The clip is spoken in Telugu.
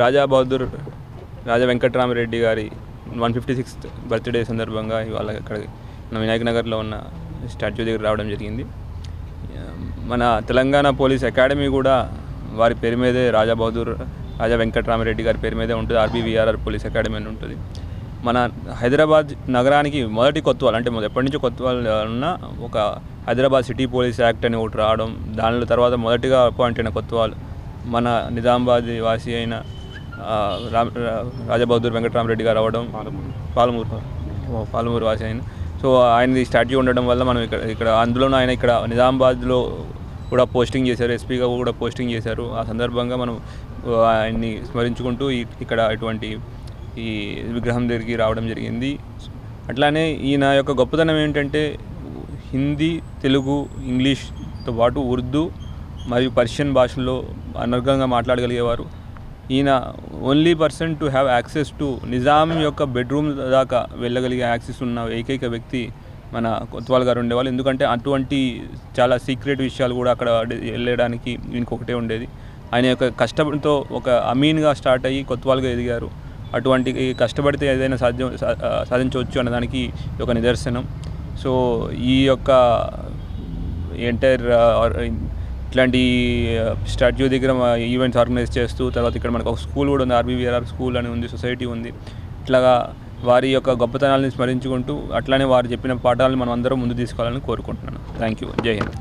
రాజా బహదూర్ రాజా వెంకటరామరెడ్డి గారి 156th బర్త్డే సందర్భంగా ఇవాళ ఇక్కడ మన వినాయక్ నగర్లో ఉన్న స్టాచ్యూ దగ్గర రావడం జరిగింది. మన తెలంగాణ పోలీస్ అకాడమీ కూడా వారి పేరు మీదే రాజా బహదూర్ రాజా వెంకటరామరెడ్డి గారి పేరు మీదే ఉంటుంది. ఆర్బీవీఆర్ఆర్ పోలీస్ అకాడమీ అని ఉంటుంది. మన హైదరాబాద్ నగరానికి మొదటి కొత్వాల్ అంటే ఎప్పటి నుంచో కొత్వాల్ ఉన్న ఒక హైదరాబాద్ సిటీ పోలీస్ యాక్ట్ అని ఒకటి రావడం, దానిలో తర్వాత మొదటిగా అపాయింట్ అయిన కొత్వాల్ మన నిజామాబాద్ వాసి అయిన రాజా బహదూర్ వెంకటరామరెడ్డి గారు అవ్వడం, పాలమూరు వాసి అయిన. సో ఆయనది స్టాచ్యూ ఉండడం వల్ల మనం ఇక్కడ అందులోనూ ఆయన ఇక్కడ నిజామాబాద్లో కూడా పోస్టింగ్ చేశారు, ఎస్పీగా కూడా పోస్టింగ్ చేశారు. ఆ సందర్భంగా మనం ఆయన్ని స్మరించుకుంటూ ఇక్కడ ఇటువంటి ఈ విగ్రహం దగ్గరికి రావడం జరిగింది. అట్లానే ఈయన యొక్క గొప్పతనం ఏంటంటే హిందీ, తెలుగు, ఇంగ్లీష్తో పాటు ఉర్దూ మరియు పర్షియన్ భాషల్లో అనర్గంగా మాట్లాడగలిగేవారు. ఈయన only person to have access to Nizam యొక్క బెడ్రూమ్ దాకా వెళ్ళగలిగే యాక్సెస్ ఉన్న ఏకైక వ్యక్తి మన కొత్వాల్ గారు ఉండేవాళ్ళు. ఎందుకంటే అటువంటి చాలా సీక్రెట్ విషయాలు కూడా అక్కడ వెళ్ళడానికి ఇంకొకటే ఉండేది. ఆయన యొక్క కష్టంతో ఒక అమీన్గా స్టార్ట్ అయ్యి కొత్వాల్గా ఎదిగారు. అటువంటి కష్టపడితే ఏదైనా సాధించవచ్చు అన్నదానికి ఒక నిదర్శనం. సో ఈ యొక్క ఎంటైర్ ఇట్లాంటి స్టాట్యూ దగ్గర ఈవెంట్స్ ఆర్గనైజ్ చేస్తూ, తర్వాత ఇక్కడ మనకు ఒక స్కూల్ కూడా ఉంది, ఆర్బీవీఆర్ఆర్ స్కూల్ అని ఉంది, సొసైటీ ఉంది. ఇట్లాగా వారి యొక్క గొప్పతనాలను స్మరించుకుంటూ అట్లానే వారు చెప్పిన పాఠాలను మనం అందరం ముందు తీసుకోవాలని కోరుకుంటున్నాను. Thank you. జై హింద్.